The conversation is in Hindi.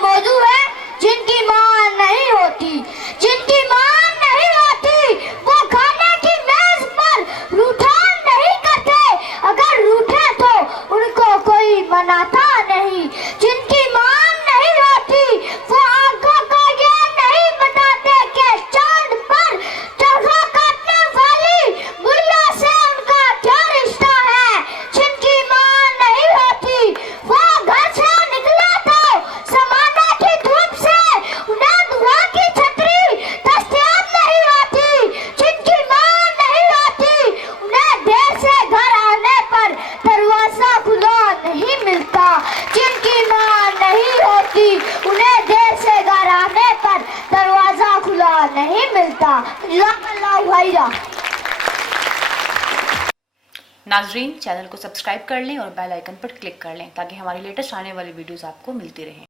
मौजूद है जिनकी मां नहीं होती, जिनकी मां नहीं होती वो खाने की मेज पर रूठा नहीं करते, अगर रूठे तो उनको कोई मनाता नहीं। जिनकी मां नहीं होती वो आंखों को ये नहीं बताते कि चांद पर चरखा काटने वाली गुड़िया से उनका क्या रिश्ता है। जिनकी मां नहीं होती वो घर से निकले तो समाने की धूप से उन्हें दुआ की छतरी दस्तयाब नहीं होती। जिनकी मां नहीं होती उन्हें देर से घर आने पर दरवाजा खुला नहीं मिलता। जिनकी मां नहीं होती उन्हें देर से घर आने पर दरवाजा खुला नहीं मिलता। जज़ाकल्लाहु खैरा। नाजरीन, चैनल को सब्सक्राइब कर लें और बेल आइकन पर क्लिक कर लें ताकि हमारी लेटेस्ट आने वाली वीडियोस आपको मिलती रहें।